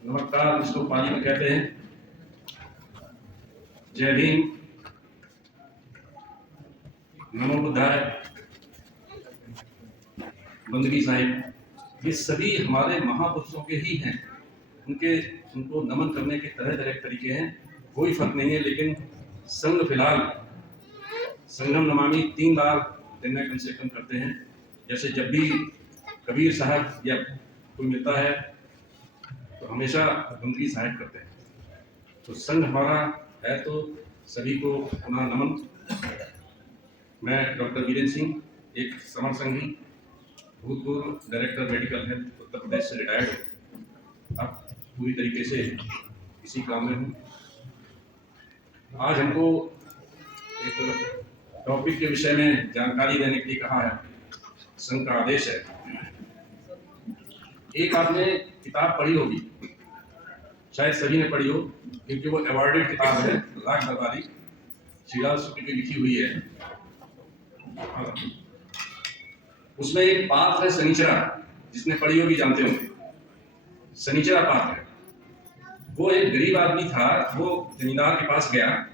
नमस्कार, इसको पाली में कहते हैं। जय भीम, नमो बुद्धाय, बंदगी साहिब, ये सभी हमारे महापुरुषों के ही हैं। उनको नमन करने के तरह तरह के तरीके हैं, कोई फर्क नहीं है। लेकिन संघ फिलहाल संगम नमामि 3 बार दिन में कम से कम करते हैं। जैसे जब भी कबीर साहब या कोई मिलता है तो हमेशा बंदगी साहिब करते हैं। तो संघ हमारा है, तो सभी को पुनः नमन। मैं डॉक्टर वीरेंद्र सिंह, एक समर संघी, भूतपूर्व director medical health Uttar Pradesh से रिटायर्ड हूँ। अब पूरी तरीके से इसी काम में हूँ। आज हमको एक टॉपिक के विषय में जानकारी देने के लिए कहा है। संघ का आदेश है। एक आपने किताब पढ़ी होगी, शायद सभी ने पढ़ी हो, क्योंकि वो अवार्डेड किताब है, लाख दरबारी, श्रीलाल शुक्ल की लिखी हुई है। उसमें एक पात्र है शनिचरा, जिसने पढ़ी होगी जानते होंगे। शनिचरा पात्र है। वो एक गरीब आदमी था, वो जमींदार के पास गया,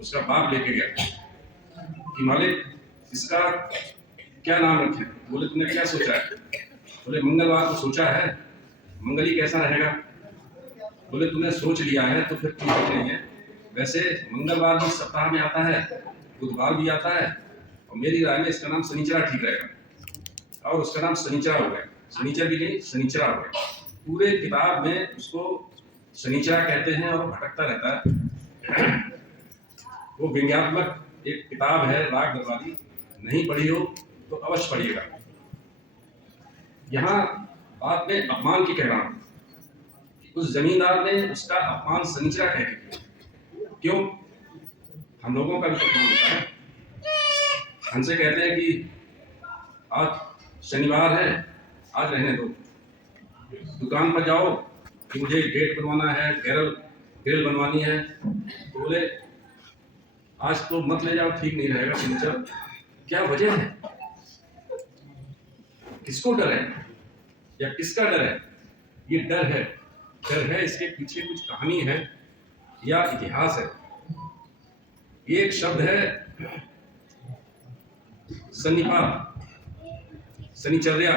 उसका बाप लेके गया कि मालिक इसका क्या नाम रखें। बोले तुमने क्या सोचा है? बोले मंगलवार को सोचा है। मंगल ही कैसा रहेगा? बोले तुमने सोच लिया है तो फिर ठीक नहीं है। वैसे मंगलवार भी सप्ताह में आता है, बुधवार भी आता है, और मेरी राय में इसका नाम शनिचरा ठीक रहेगा। और उसका नाम शनिचरा हो गया। शनिचर भी नहीं, शनिचरा हो गया। पूरे किताब में उसको शनिचरा कहते हैं और भटकता रहता है। वो व्यंग्यात्मक एक किताब है, लाख दरबारी। नहीं पढ़ी हो तो अवश्य पढ़िएगा। यहाँ बात में अपमान की कह रहा हूं। उस जमींदार ने उसका अपमान शनिचरा कह के किया। क्यों? हम लोगों का भी अपमान होता है। हमसे कहते हैं कि आज शनिवार है, आज रहने दो। दुकान पर जाओ कि मुझे गेट बनवाना है, ग्रिल बनवानी है, तो बोले आज तो मत ले जाओ, ठीक नहीं रहेगा शनिचर। क्या वजह है? किसको डर है या किसका डर है? ये डर है, इसके पीछे कुछ कहानी है या इतिहास है। एक शब्द है सन्निपात, शनिचर्या,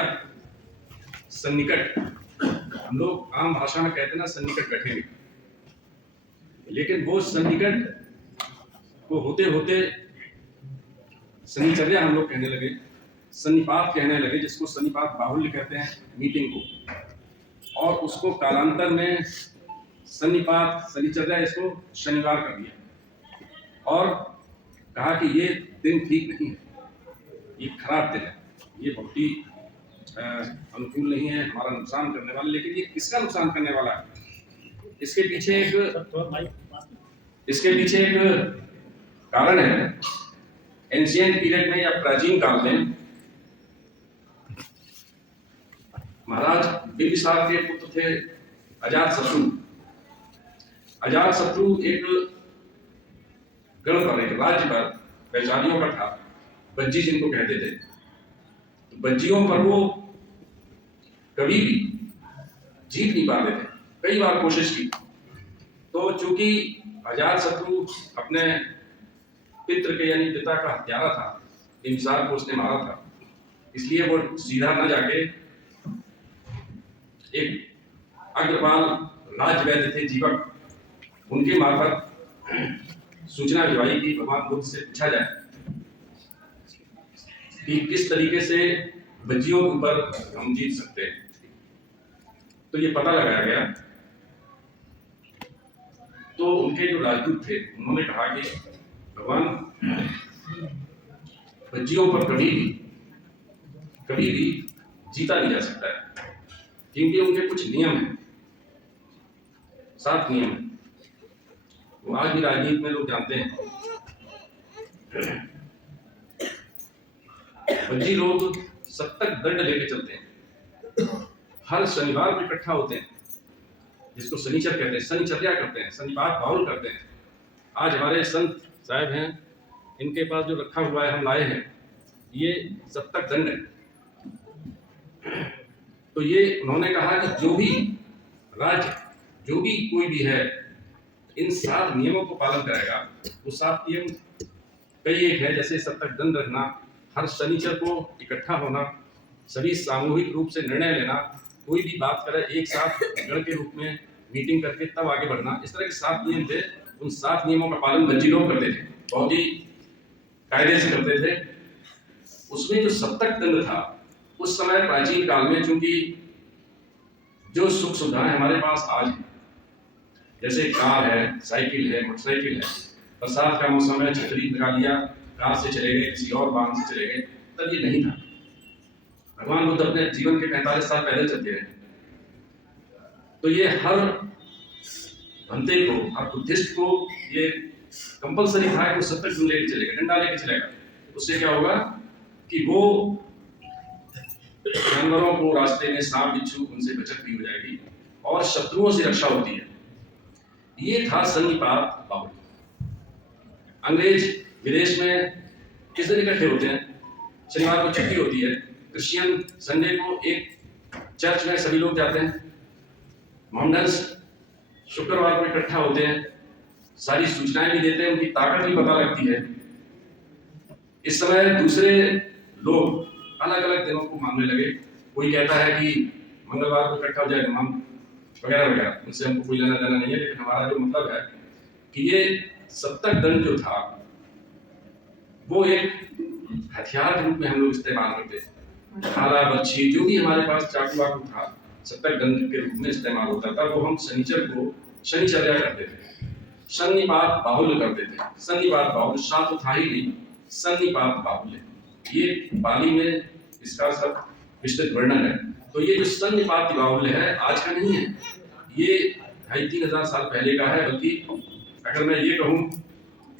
सन्निकट। हम लोग आम भाषा में कहते हैं ना, सन्निकट बैठेंगे। लेकिन वो सन्निकट को होते होते शनिचर्या हम लोग कहने लगे, सन्निपात कहने लगे, जिसको सन्निपात बाहुल्य कहते हैं मीटिंग को। और उसको कालांतर में सन्निपात, शनिचर्या, इसको शनिवार कर दिया और कहा कि ये दिन ठीक नहीं है, ये खराब दिन है, ये बहुत ही अनुकूल नहीं है, हमारा नुकसान करने वाला। लेकिन ये किसका नुकसान करने वाला है? इसके पीछे एक कारण है। एंशिएंट पीरियड में या प्राचीन काल में महाराज बिंबिसार के पुत्र थे अजातशत्रु। अजातशत्रु एक गण पर, एक राज्य पर, वैशालियों पर था, बज्जी जिनको कहते थे। तो बज्जियों पर वो कभी भी जीत नहीं पाते थे, कई बार कोशिश की। तो चूंकि अजातशत्रु अपने पितृ के यानी पिता का हत्यारा था, बिंबिसार को उसने मारा था, इसलिए वो सीधा न जाके एक अग्रपाल राजवैद्य थे जीवक, उनके मार्फत सूचना भिजवाई कि भगवान बुद्ध से पूछा जाए कि किस तरीके से बज्जियों के ऊपर हम जीत सकते हैं। तो ये पता लगाया गया। तो उनके जो राजदूत थे उन्होंने कहा कि भगवान बज्जियों पर कभी भी जीता नहीं जा सकता है, क्योंकि उनके कुछ नियम हैं, 7 नियम हैं। वो आज भी राजनीति में लोग जानते हैं। बज्जी लोग सख्त दंड लेके चलते हैं। हर शनिवार को इकट्ठा होते हैं, जिसको शनिचर कहते हैं, शनिचर्या करते हैं, शनिवार बाहुल करते हैं। आज हमारे संत साहब हैं, इनके पास जो रखा हुआ है, हम लाए हैं, ये सख्त दंड है। तो ये उन्होंने कहा कि जो भी राज्य जो भी कोई भी है इन 7 नियमों को पालन करेगा। वो 7 नियम कई एक है, जैसे सतत दंड रखना, हर शनिचर को इकट्ठा होना, सभी सामूहिक रूप से निर्णय लेना, कोई भी बात करे एक साथ गण के रूप में मीटिंग करके तब आगे बढ़ना। इस तरह के 7 नियम थे। उन 7 नियमों का पालन बच्ची लोग करते थे, बहुत ही कायदे से करते थे। उसमें जो सप्तक दंड था उस समय प्राचीन काल में, चूंकि जो सुख सुविधाएं हमारे पास आज है, जैसे कार है, साइकिल है, मोटरसाइकिल है, बरसात का मौसम है, छतरी लगा लिया, कार से चले गए, किसी और वाहन से चले गए, तब ये नहीं था। भगवान बुद्ध अपने जीवन के 45 साल पैदल चलते रहे। तो ये हर भंते को, हर बुद्धिस्ट को ये कंपलसरी था कि वो सतत गुण लेके चलेगा, डंडा लेके चलेगा। उससे क्या होगा कि वो जानवरों को, रास्ते में सांप बिच्छू, उनसे बचत भी हो जाएगी और शत्रुओं से रक्षा होती है। ये था सन्निपात बाहुल्य। अंग्रेज विदेश में किस दिन इकट्ठे होते हैं? शनिवार को छुट्टी होती है। क्रिश्चियन संडे को एक चर्च में सभी लोग जाते हैं। मोहम्मडन्स शुक्रवार को इकट्ठा होते हैं, सारी सूचनाएं भी देते हैं, उनकी ताकत भी पता लगती है। इस समय दूसरे लोग अलग अलग दिनों को मानने लगे। कोई कहता है कि मंगलवार को इकट्ठा हो जाएगा वगैरह वगैरह, उनसे हमको कोई लेना देना नहीं है। लेकिन हमारा जो मतलब है कि ये सप्तक दंड जो था वो एक हथियार के रूप में हम लोग इस्तेमाल करते थे। भाला, बच्ची, जो भी हमारे पास चाकू वाकू था, सप्तक दंड के रूप में इस्तेमाल होता था। वो हम शनिचर को शनिचर्या करते थे, सन्निपात बाहुल्य करते थे। सन्निपात बाहुल्य, शांत तो था ही नहीं, सन्निपात बाहुल्य, ये पाली में इसका सब विस्तृत वर्णन है। तो ये जो सन्निपात बाहुल्य है आज का नहीं है, ये 2500-3000 साल पहले का है। बल्कि अगर मैं ये कहूँ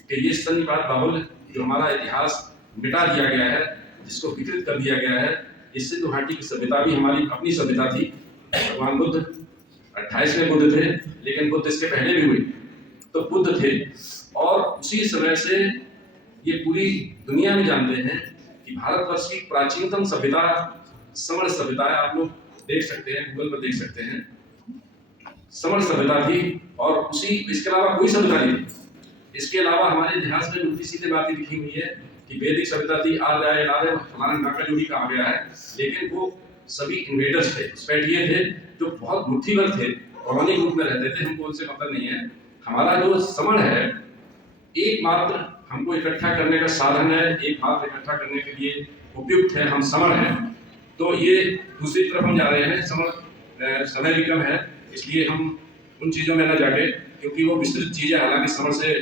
कि ये सन्निपात बाहुल्य जो हमारा इतिहास मिटा दिया गया है, जिसको विकृत कर दिया गया है, इससे तो घाटी की सभ्यता भी हमारी अपनी सभ्यता थी। भगवान बुद्ध 28वें बुद्ध थे, लेकिन बुद्ध इसके पहले भी हुए तो बुद्ध थे। और उसी समय से ये पूरी दुनिया में जानते हैं कि भारतवर्ष की प्राचीनतम सभ्यता समर सभ्यता है। आप लोग देख सकते हैं, गूगल पर देख सकते हैं, समर सभ्यता थी। और उसी, इसके अलावा कोई सभ्यता नहीं थी। इसके अलावा हमारे इतिहास में उल्टी सीधे बातें लिखी हुई है कि वैदिक सभ्यता थी, आर्य हमारा नाकाजोड़ी कहा गया है, लेकिन वो सभी इन्वेडर्स थे, घुसपैठिए थे, जो बहुत मुट्ठीभर थे, पौराणिक रूप में रहते थे। हमको उनसे मतलब नहीं है। हमारा जो समण है एकमात्र हमको इकट्ठा करने का साधन है, एकमात्र इकट्ठा करने के लिए उपयुक्त है, हम समण हैं। तो ये दूसरी तरफ हम जा रहे हैं, समण समय भी कम है, इसलिए हम उन चीज़ों में न जाके, क्योंकि वो विस्तृत चीज़ है, हालांकि समण से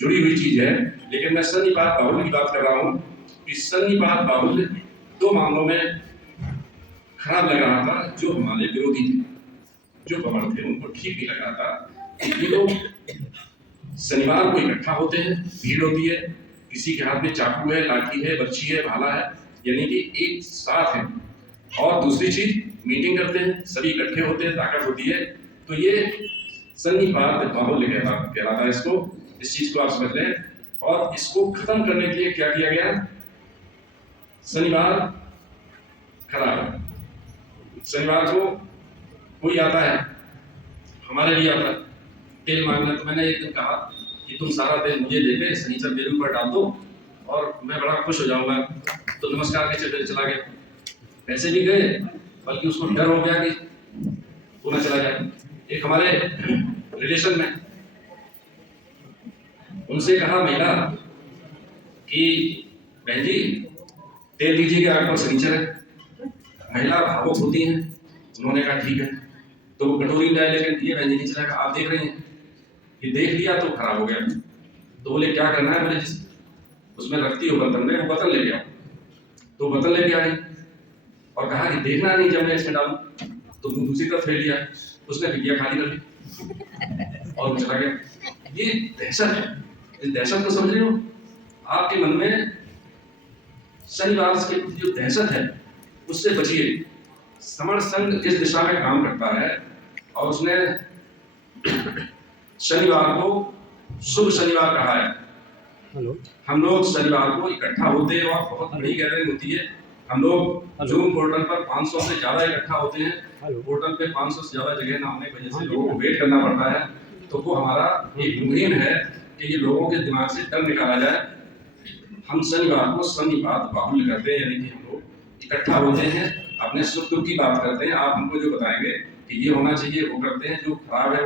जुड़ी हुई चीज़ है। लेकिन मैं सन्निपात बाहुल्य की बात कर रहा हूँ कि सन्निपात बाहुल्य 2 मामलों में खराब लग रहा था। जो हमारे विरोधी थे, जो कमर थे, उनको ठीक नहीं लग रहा था कि ये लोग शनिवार को इकट्ठा होते हैं, भीड़ होती है, किसी के हाथ में चाकू है, लाठी है, बर्छी है, भाला है, यानी कि एक साथ है। और दूसरी चीज, मीटिंग करते हैं, सभी इकट्ठे होते हैं, ताकत होती है। तो ये सन्निपात बाहुल्य कहलाता है इसको। इस चीज को आप समझ लें। और इसको खत्म करने के लिए क्या किया गया? शनिवार खराब है। शनिवार को कोई आता है, हमारे लिए आता है तेल मांगना, तो मैंने एक दिन कहा कि तुम सारा तेल मुझे दे के शनिचर मेरे ऊपर डाल दो और मैं बड़ा खुश हो जाऊंगा। तो नमस्कार के चला गया, पैसे भी गए, बल्कि उसको डर हो गया कि वो ना चला जाए। एक हमारे रिलेशन में उनसे कहा महिला कि बहन जी तेल दीजिएगा, आपको शनिचर है। महिला भावुक होती हैं, उन्होंने कहा ठीक है। तो वो कटोरी में डाले, लेकिन ये बहन जी नहीं चला। आप देख रहे हैं, ये देख लिया तो खराब हो गया। तो बोले क्या करना है? बोले जिस उसमें रखती हो बर्तन में, वो बर्तन लेके आओ। तो बर्तन लेके आई और कहा कि देखना नहीं जब मैं इसमें डालूं। तो दूसरी तरफ फेंक दिया, उसने बिटिया खाली कर ली और चला गया। ये दहशत है। इस दहशत को समझ रहे हो? आपके मन में शनिवार की जो दहशत है उससे बचिए। समण संघ इस दिशा में काम करता है और उसने शनिवार को शुभ शनिवार कहा है। हम लोग शनिवार को इकट्ठा होते हैं और बहुत बड़ी गैदरिंग होती है। हम लोग जूम पोर्टल पर 500 से ज्यादा इकट्ठा होते हैं। पोर्टल पे 500 से ज्यादा जगह ना होने की वजह से लोगों को वेट करना पड़ता है। तो वो हमारा एक मुहिम है कि ये लोगों के दिमाग से डर निकाला जाए। हम शनिवार को शनिवार बाहुल्य करते हैं, यानी कि हम लोग इकट्ठा होते हैं, अपने सुख दुख की बात करते हैं। आप हमको जो बताएंगे कि ये होना चाहिए वो करते हैं, जो खराब है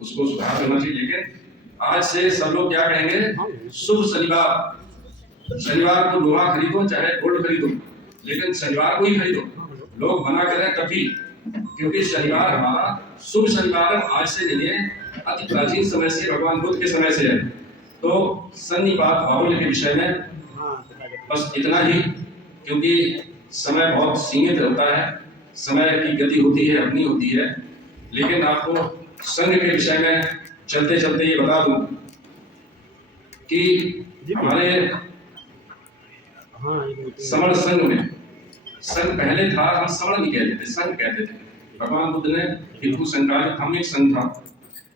उसको सुधार करना चाहिए। लेकिन आज से सब लोग क्या कहेंगे, शुभ शनिवार। शनिवार को लोहा खरीदो चाहे गोल्ड खरीदो, लेकिन शनिवार को ही खरीदो। लोग मना करें तभी, क्योंकि शनिवार हमारा शुभ शनिवार आज से नहीं है, अति प्राचीन समय से, भगवान बुद्ध के समय से है। तो शनिवार बाहुल्य के विषय में बस इतना ही, क्योंकि समय बहुत सीमित होता है, समय की गति होती है, अपनी होती है। लेकिन आपको संघ के विषय में चलते चलते ये बता दूं कि हमारे समण संघ में, संघ पहले था, हम समण नहीं कहते थे, संघ कहते थे। भगवान बुद्ध ने हिंदू संकालित हम एक संघ था,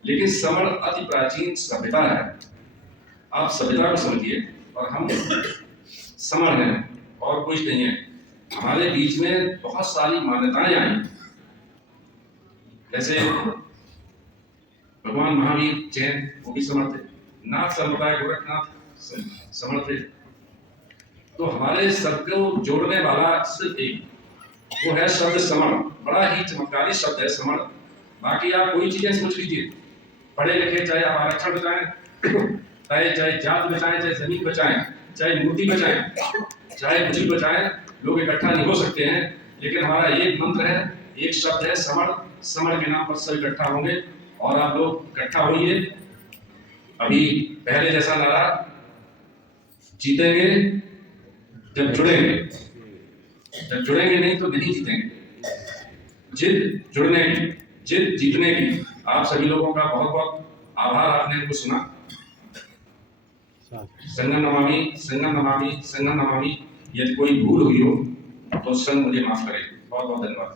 लेकिन समण अति प्राचीन सभ्यता है। आप सभ्यता को समझिए और हम समण हैं और कुछ नहीं है। हमारे बीच में बहुत सारी मान्यताएं आई, जैसे भगवान महावीर जैन वो भी समर्थ थे, नाथ संप्रदाय गोरखनाथ समर्थ थे। तो हमारे सबको जोड़ने वाला सिर्फ एक, वो है शब्द समण। बड़ा ही चमत्कारी शब्द है समण। बाकी आप कोई चीजें सोच लीजिए, पढ़े लिखे चाहे आप आरक्षण बचाएं, चाहे जात बचाएं, चाहे जमीन बचाएं, चाहे मूर्ति बचाएं, चाहे कुछ भी बचाएं, लोग इकट्ठा नहीं हो सकते हैं। लेकिन हमारा एक मंत्र है, एक शब्द है समण। समण के नाम पर सब इकट्ठा होंगे और आप लोग इकट्ठा होइए। अभी पहले जैसा नारा, जीतेंगे जब जुड़ेंगे, जब जुड़ेंगे नहीं तो नहीं जीतेंगे। जिद जुड़ने की, जिद जीतने की। आप सभी लोगों का बहुत बहुत आभार, आपने हमको सुना। संगम नमामि, संगम नमामि, संगम नमामि। यदि कोई भूल हुई हो तो संघ मुझे माफ करे। बहुत बहुत धन्यवाद।